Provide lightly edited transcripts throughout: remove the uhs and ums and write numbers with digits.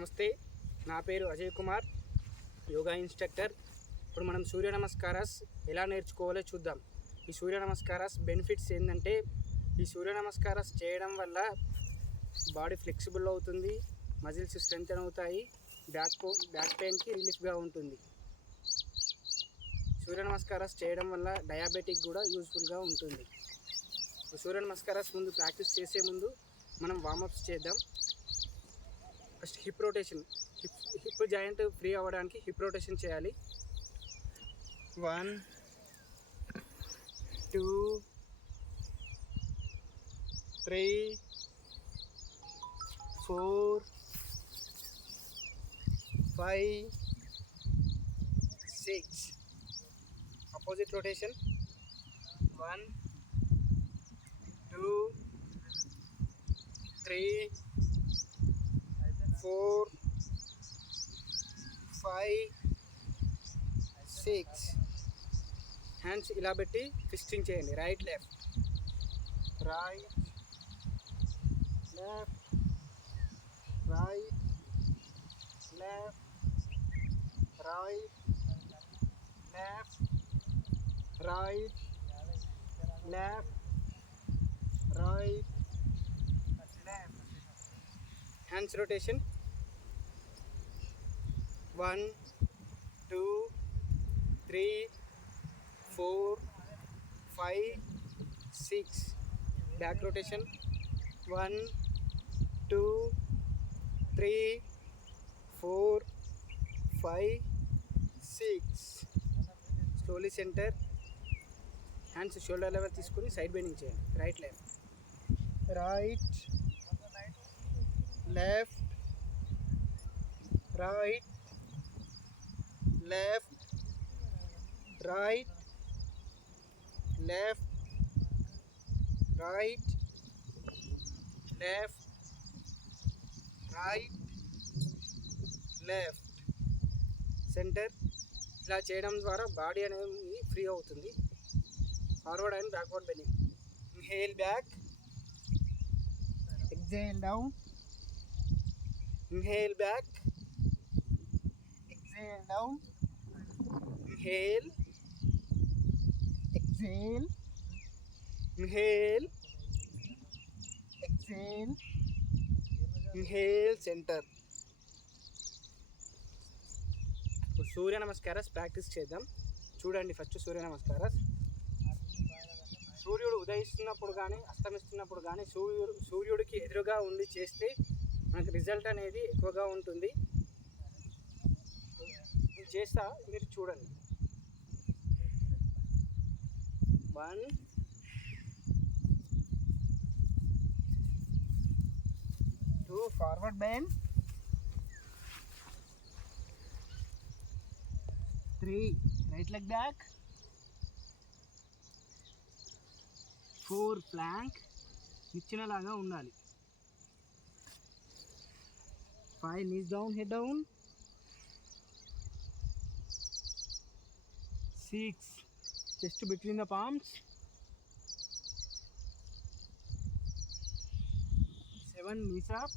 నమస్తే, నా పేరు అజయ్ కుమార్, యోగా ఇన్స్ట్రక్టర్. ఇప్పుడు మనం సూర్య నమస్కారాస్ ఎలా నేర్చుకోవాలో చూద్దాం. ఈ సూర్య నమస్కారాస్ బెనిఫిట్స్ ఏంటంటే, ఈ సూర్య నమస్కారాస్ చేయడం వల్ల బాడీ ఫ్లెక్సిబుల్ అవుతుంది, మజిల్స్ స్ట్రెంగ్తెన్ అవుతాయి, బ్యాక్ పెయిన్కి రిలీఫ్గా ఉంటుంది. సూర్య నమస్కారాస్ చేయడం వల్ల డయాబెటిక్ కూడా యూజ్ఫుల్గా ఉంటుంది. సూర్య నమస్కారాస్ ముందు ప్రాక్టీస్ చేసే ముందు మనం వార్మప్స్ చేద్దాం. First hip rotation, hip joint free అవ్వడానికి హిప్ రొటేషన్ చేయాలి. 1 2 3 4 5 6. Opposite rotation 1 2 3 4 5 6. హ్యాండ్స్ ఇలా పెట్టి ట్విస్టింగ్ చేయండి. Right left right left right left right left right left right left. Hands rotation 1 2 3 4 5 6. Back rotation 1 2 3 4 5 6. Slowly centre. Hands shoulder level తీసుకుని side bending చేయండి. Right left right left right left right left right left right left centre. ఇలా చేయడం ద్వారా బాడీ అనేది ఫ్రీ అవుతుంది. Forward and backward bending. Inhale back, exhale down, inhale back, exhale down, inhale, exhale, inhale, exhale, inhale, center. ఇప్పుడు సూర్య నమస్కారాస్ ప్రాక్టీస్ చేద్దాం. చూడండి, ఫస్ట్ సూర్య నమస్కారాస్ సూర్యుడు ఉదయిస్తున్నప్పుడు కానీ అస్తమిస్తున్నప్పుడు కానీ సూర్యుడికి ఎదురుగా ఉండి చేస్తే మనకు రిజల్ట్ అనేది ఎక్కువగా ఉంటుంది. నేను చేస్తా, మీరు చూడండి. 1 2 forward bend, 3 right leg back, 4 plank నిచ్చెనలాగా ఉండాలి, 5 knees down, head down, 6 chest between the palms, 7 knees up,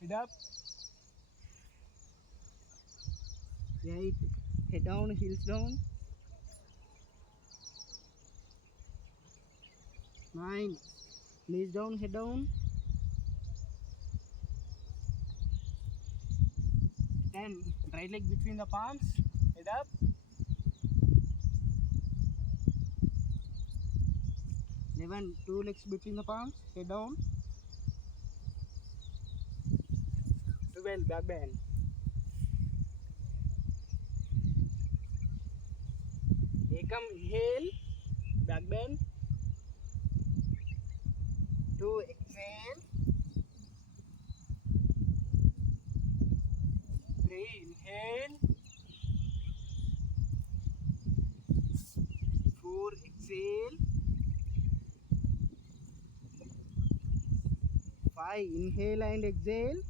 head up, 8 head down, heels down, 9 knees down, head down, 10 right leg between the palms, head up, 11 two legs between the palms, head down, 12 back bend, ekam inhale back bend, 2 exhale, 3 inhale, 4 exhale, 5 inhale and exhale,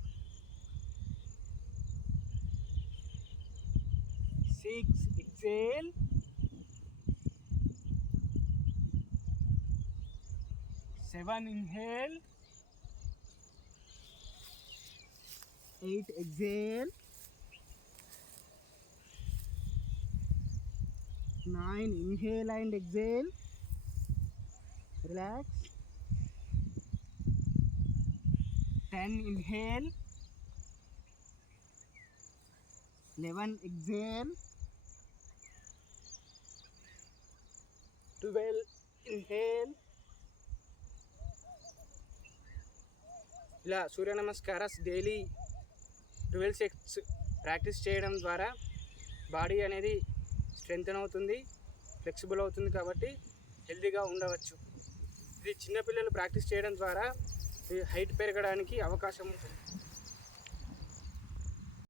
6 exhale, 7 inhale, 8 exhale, 9 inhale and exhale, relax, 10 inhale, 11 exhale, 12 inhale. ఇలా సూర్య నమస్కారాస్ డైలీ 12 sets practice చేయడం ద్వారా బాడీ అనేది స్ట్రెంగ్తన్ అవుతుంది, ఫ్లెక్సిబుల్ అవుతుంది, కాబట్టి హెల్తీగా ఉండవచ్చు. ఇది చిన్నపిల్లలు ప్రాక్టీస్ చేయడం ద్వారా హైట్ పెరగడానికి అవకాశం ఉంటుంది.